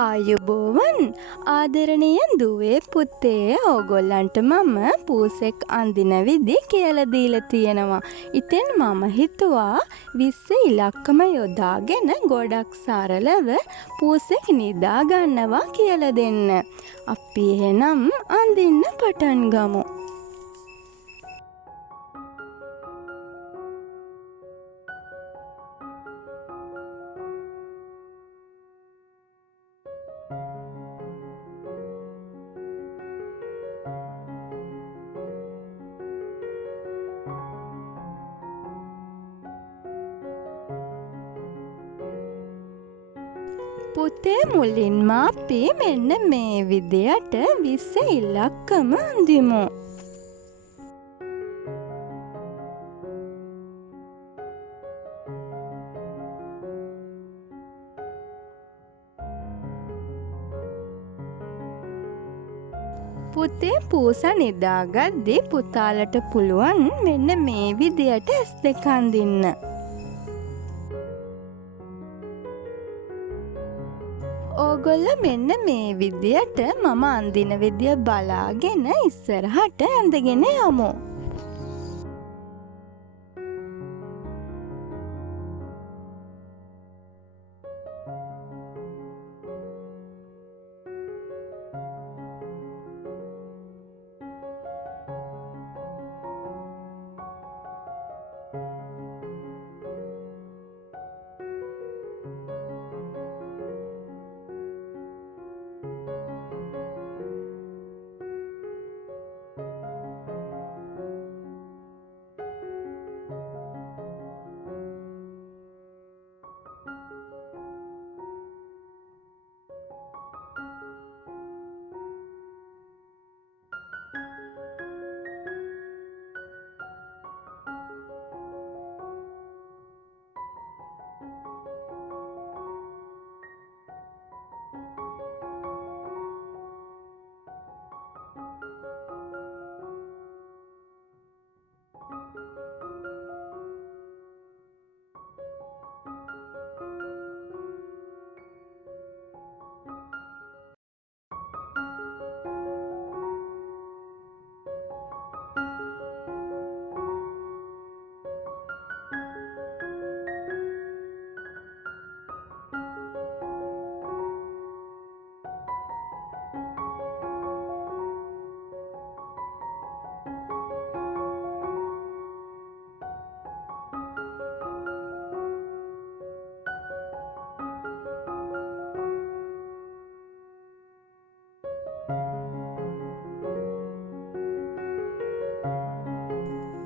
ආයුබෝවන් ආදරණීය දුවේ පුතේ ඕගොල්ලන්ට මම පූසෙක් අඳින විදි කියලා දීලා තියෙනවා. ඉතින් මම හිතුවා 20 ඉලක්කම යොදාගෙන ගොඩක් සරලව පූසෙක් නිදා ගන්නවා කියලා දෙන්න. අපි එහෙනම් අඳින්න පටන් ගමු. පුතේ මුලින්ම අපි මෙන්න මේ විදියට 20 ඉලක්කම අඳිමු. පුතේ පූස නිදාගද්දී පුතාලට පුළුවන් මෙන්න මේ විදියට ඇස් දෙක අඳින්න. ඕගොල්ලෝ මෙන්න මේ විදියට මම අඳින විදිය බලාගෙන ඉස්සරහට ඇඳගෙන යමු.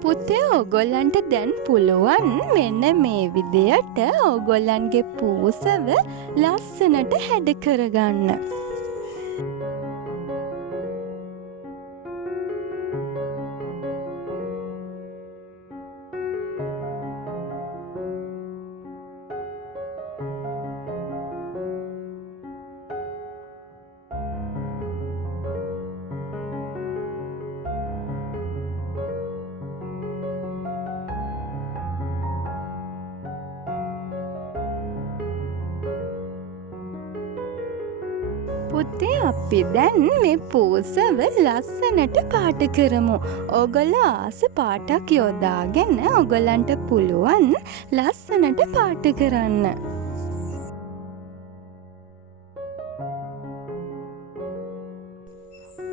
පුතේ ඕගොල්ලන්ට දැන් පුළුවන් මෙන්න මේ විදියට ඕගොල්ලන්ගේ පූසව ලස්සනට හැඩ කරගන්න. පුතේ අපි දැන් මේ පූසව ලස්සනට පාට කරමු. ඕගොල්ලෝ ආස පාටක් යොදාගෙන ඕගොල්ලන්ට පුළුවන් ලස්සනට පාට කරන්න.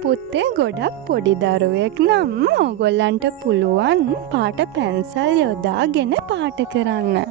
පුතේ ගොඩක් පොඩි දරුවෙක් නම් ඕගොල්ලන්ට පුළුවන් පාට පැන්සල් යොදාගෙන පාට කරන්න.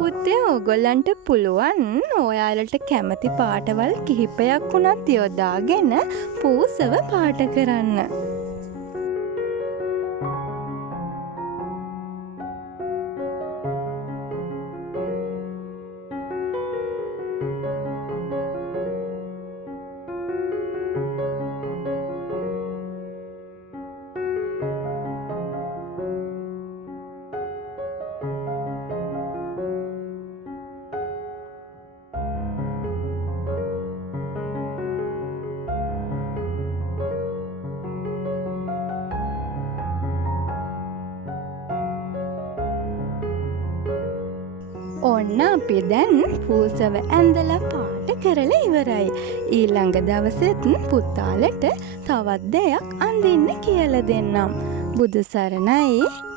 පුතේ ඕගොල්ලන්ට පුළුවන් ඔයාලට කැමති පාටවල් කිහිපයක් වුණත් යොදාගෙන පූසව පාට කරන්න. ඔන්න අපි දැන් පූසව ඇඳලා පාට කරලා ඉවරයි. ඊළඟ දවසෙත් පුතාලට තවත් දෙයක් අඳින්න කියලා දෙන්නම්. බුදු සරණයි.